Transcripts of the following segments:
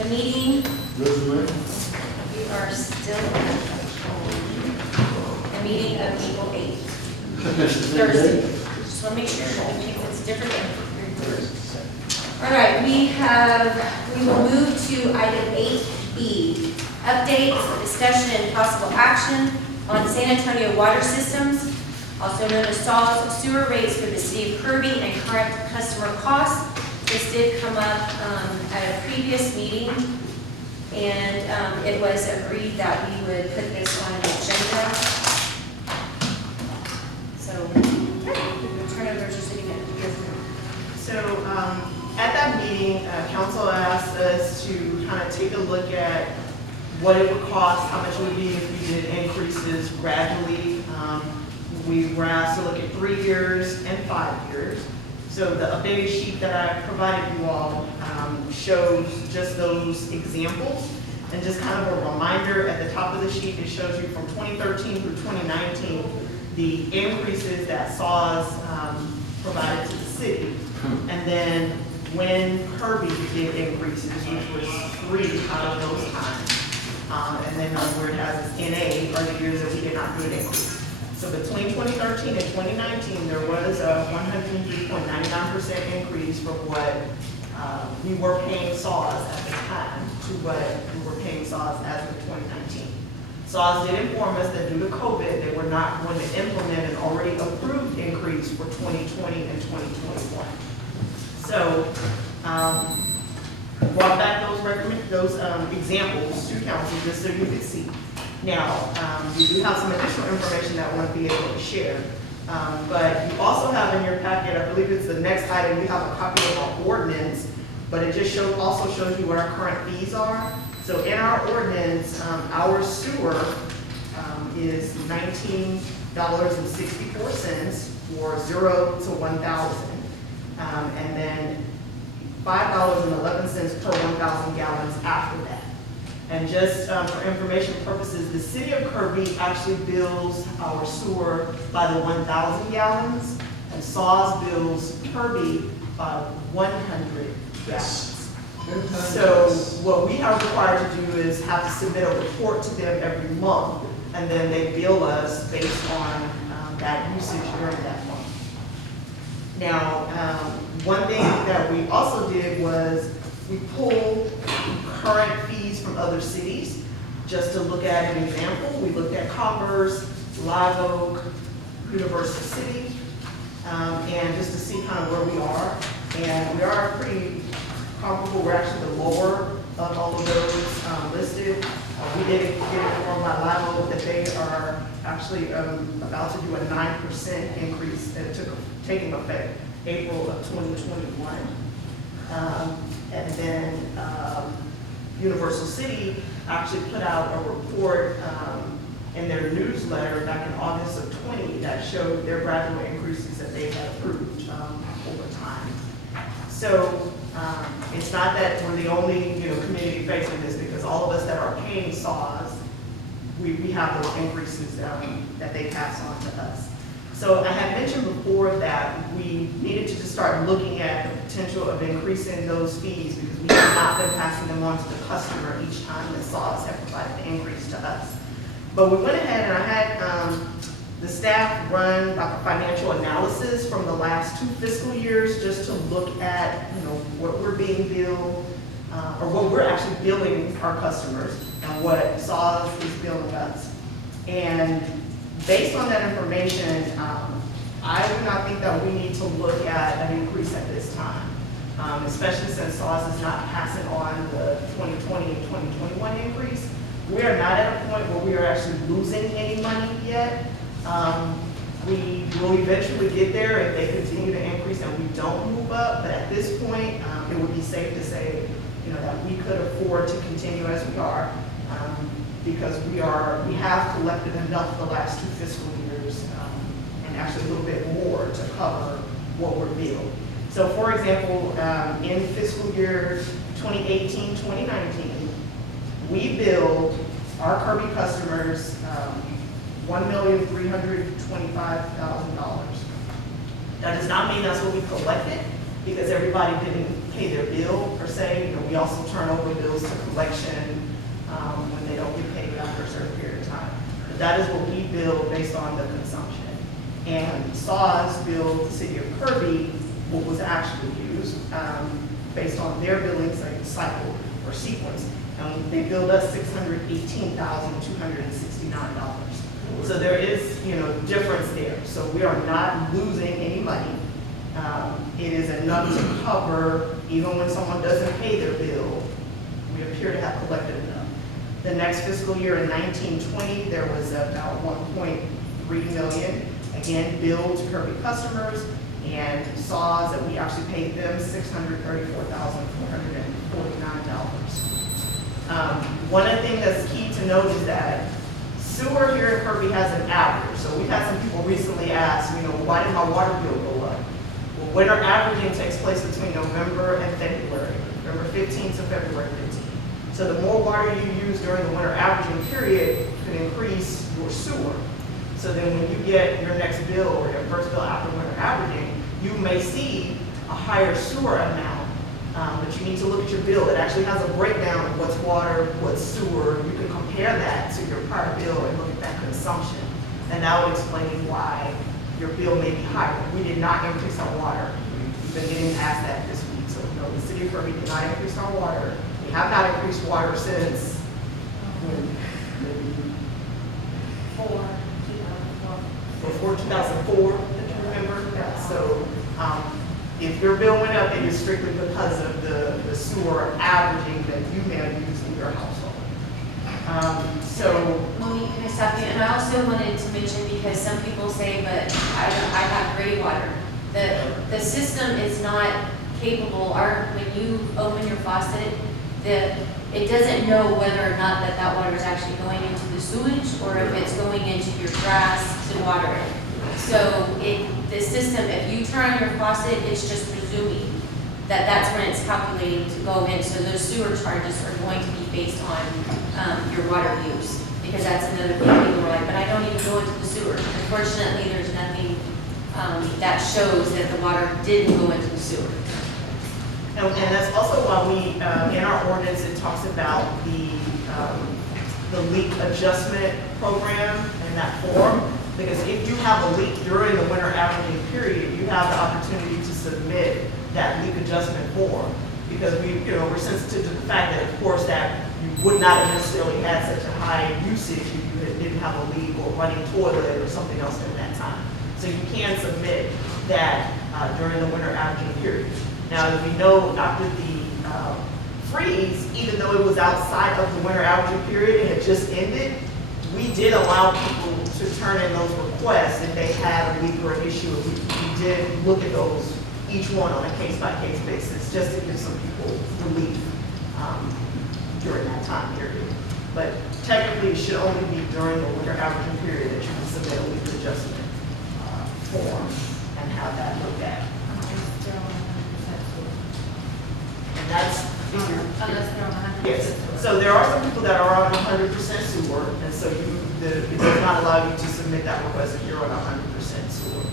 The meeting, Resume. we are still on the meeting of April 8th, Thursday. Just want to make sure, in case it's different. All right, we will move to item 8B, updates, discussion, and possible action on San Antonio water systems, also known as SAWS sewer rates for the city of Kirby and current customer costs. This did come up at a previous meeting, and it was agreed that we would put this on an agenda. So, we'll turn over to City Manager. So at that meeting, council asked us to kind of take a look at what it would cost, how much it would be if we did increases gradually. We were asked to look at 3 years and 5 years. So the updated sheet that I provided you all shows just those examples. And just kind of a reminder, at the top of the sheet, it shows you from 2013 through 2019, the increases that SAWS provided to the city. And then when Kirby did increases, which was 3 out of those times. And then where it has its NA are the years that we did not do an increase. So between 2013 and 2019, there was a 103.99% increase from what we were paying SAWS at the time to what we were paying SAWS as of 2019. SAWS did inform us that due to COVID, they were not going to implement an already approved increase for 2020 and 2021. So, brought back those examples to council just so you could see. Now, we do have some additional information that I want to be able to share. But you also have in your packet, I believe it's the next item, you have a copy of our ordinance, but it just also shows you what our current fees are. So in our ordinance, our sewer is $19.64 for 0 to 1,000. And then $5.11 per 1,000 gallons after that. And just for information purposes, the city of Kirby actually bills our sewer by the 1,000 gallons, and SAWS bills Kirby by 100 gallons. So what we are required to do is have to submit a report to them every month, and then they bill us based on that usage during that month. Now, one thing that we also did was we pulled current fees from other cities just to look at an example. We looked at Commerce, Live Oak, Universal City, and just to see kind of where we are. And we are pretty comparable. We're actually the lower of all of those listed. We did get informed by Live Oak that they are actually about to do a 9% increase that taking effect April of 2021. And then Universal City actually put out a report in their newsletter back in August of 20 that showed their gradual increases that they had approved over time. So it's not that we're the only community facing this, because all of us that are paying SAWS, we have those increases that they pass on to us. So I had mentioned before that we needed to just start looking at the potential of increasing those fees, because we have not been passing them on to the customer each time that SAWS have provided the increase to us. But we went ahead and I had the staff run like a financial analysis from the last 2 fiscal years just to look at what we're being billed, or what we're actually billing our customers and what SAWS is billing us. And based on that information, I do not think that we need to look at an increase at this time, especially since SAWS is not passing on the 2020 and 2021 increase. We are not at a point where we are actually losing any money yet. We will eventually get there if they continue to increase and we don't move up, but at this point, it would be safe to say that we could afford to continue as we are. Because we have collected enough the last 2 fiscal years, and actually a little bit more to cover what we're billed. So for example, in fiscal year 2018-2019, we billed our Kirby customers $1,325,000. That does not mean that's what we collected, because everybody didn't pay their bill per se. We also turn over bills to collection when they don't get paid after a certain period of time. But that is what we bill based on the consumption. And SAWS billed the city of Kirby what was actually used based on their billing cycle or sequence. They billed us $618,269. So there is, difference there. So we are not losing any money. It is enough to cover, even when someone doesn't pay their bill, we appear to have collected enough. The next fiscal year in 1920, there was about 1.3 million, again, billed to Kirby customers, and SAWS that we actually paid them $634,449. One of the things that's key to note is that sewer here in Kirby has an average. So we've had some people recently ask, why did my water bill go up? Well, winter averaging takes place between November and February, November 15th to February 15th. So the more water you use during the winter averaging period can increase your sewer. So then when you get your next bill or your first bill after winter averaging, you may see a higher sewer amount. But you need to look at your bill. It actually has a breakdown of what's water, what's sewer. You can compare that to your prior bill and look at that consumption. And that would explain why your bill may be higher. We did not increase our water. We've been getting asked that this week. So no, the city of Kirby did not increase our water. We have not increased water since before 2004, if you remember. Yeah. So if your bill went up, it is strictly because of the sewer averaging that you may have used in your household. Monique, can I stop you? And I also wanted to mention, because some people say, but I have gray water. The system is not capable, when you open your faucet, it doesn't know whether or not that water is actually going into the sewage or if it's going into your grass to water it. So the system, if you turn on your faucet, it's just presuming that that's when it's calculating to go in. So those sewer charges are going to be based on your water use, because that's another thing people are like, but I don't even go into the sewer. Unfortunately, there's nothing that shows that the water didn't go into the sewer. And that's also why we, in our ordinance, it talks about the leak adjustment program in that form. Because if you have a leak during the winter averaging period, you have the opportunity to submit that leak adjustment form. Because we're sensitive to the fact that, of course, that you would not have necessarily had such a high usage if you didn't have a leak or running toilet or something else at that time. So you can submit that during the winter averaging period. Now, as we know, after the freeze, even though it was outside of the winter averaging period and it just ended, we did allow people to turn in those requests if they had a leak or an issue. We did look at those, each one on a case-by-case basis, just to give some people relief during that time period. But technically, it should only be during the winter averaging period that you can submit a leak adjustment form and have that looked at. And that's Unless they're on 100%. yes. So there are some people that are on 100% sewer, and so it does not allow you to submit that request if you're on 100% sewer.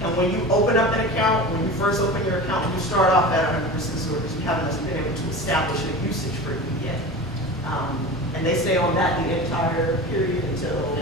And when you open up an account, when you first open your account, you start off at 100% sewer because you haven't been able to establish a usage for you yet. And they stay on that the entire period until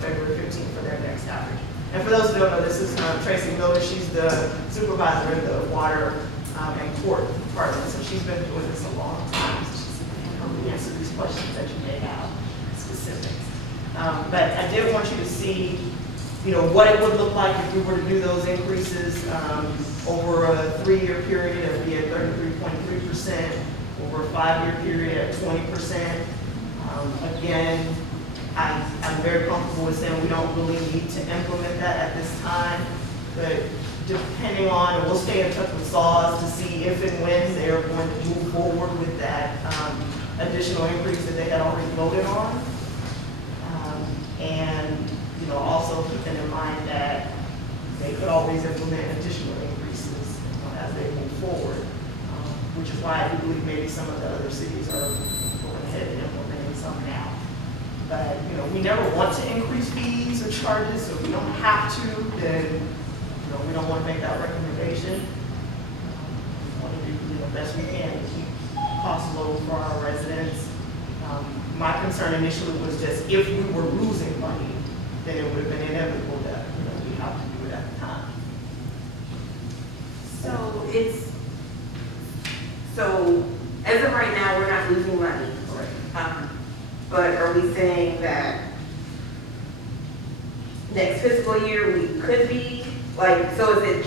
February 15th for their next average. And for those who don't know, this is Tracy Miller. She's the supervisor in the water and court department, so she's been doing this a long time. So she's going to help me answer these questions that you may have, specifics. But I did want you to see, what it would look like if we were to do those increases over a 3-year period. It would be at 33.3%, over a 5-year period at 20%. Again, I'm very comfortable with saying we don't really need to implement that at this time, but depending on, and we'll stay in touch with SAWS to see if and when they're going to move forward with that additional increase that they had already voted on. And also keeping in mind that they could always implement additional increases as they move forward, which is why I do believe maybe some of the other cities are going ahead and implementing some now. But we never want to increase fees or charges, so if we don't have to, then we don't want to make that recommendation. best we can to keep costs low for our residents. My concern initially was just if we were losing money, then it would have been inevitable that, we have to do it at the time. So as of right now, we're not losing money. Correct. But are we saying that next fiscal year we could be, so is it?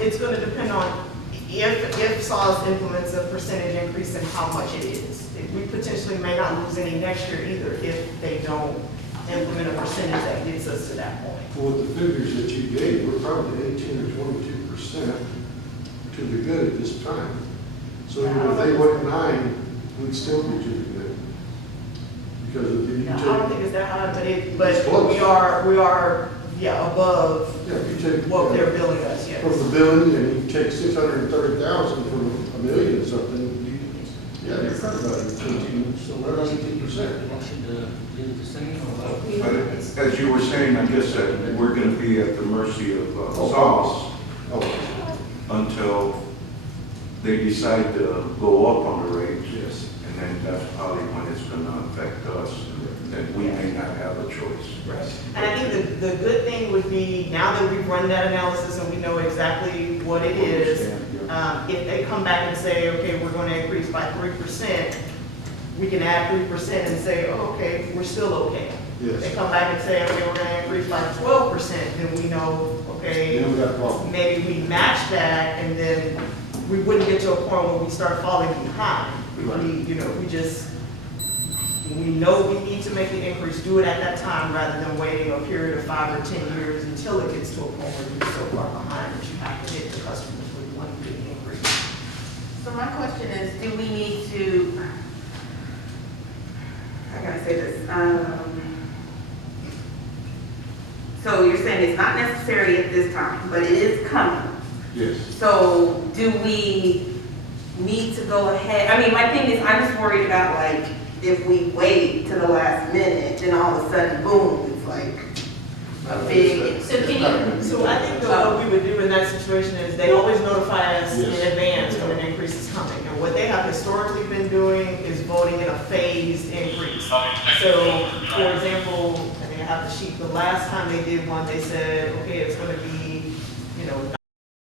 It's going to depend on if SAWS implements a percentage increase and how much it is. We potentially may not lose any next year either if they don't implement a percentage that gets us to that point. Well, with the figures that you gave, we're probably 18 or 22% to the good at this time. So even if they went 9, we'd still be to the good. Because of the I don't think it's that high, but It's close. we are above Yeah, if you take what they're billing us, yes. from the billing and you take 630,000 from $1 million or something, yeah, you're probably about 18, so we're about 18%. Motion to leave it the same or? But as you were saying, I guess that we're going to be at the mercy of SAWS Oh, until they decide to go up on the rates. yes. And then that's probably when it's going to affect us, that we may not have a choice. And I think the good thing would be, now that we've run that analysis and we know exactly what it is, if they come back and say, okay, we're going to increase by 3%, we can add 3% and say, oh, okay, we're still okay. Yes. If they come back and say, okay, we're going to increase by 12%, then we know, okay, Then we got a problem. maybe we match that and then we wouldn't get to a point where we start falling behind. Right. We know we need to make the increase, do it at that time rather than waiting a period of 5 or 10 years until it gets to a point where you're so far behind that you have to hit the customers with one big increase. So my question is, do we need to, how can I say this? So you're saying it's not necessary at this time, but it is coming. Yes. So do we need to go ahead? I mean, my thing is, I'm just worried about if we wait to the last minute, then all of a sudden, boom, it's like a big. So can you, So I think that what we would do in that situation is they always notify us in Yes. advance when an increase is coming. And what they have historically been doing is voting in a phased increase. So, for example, I think I have the sheet, the last time they did one, they said, okay, it's gonna be,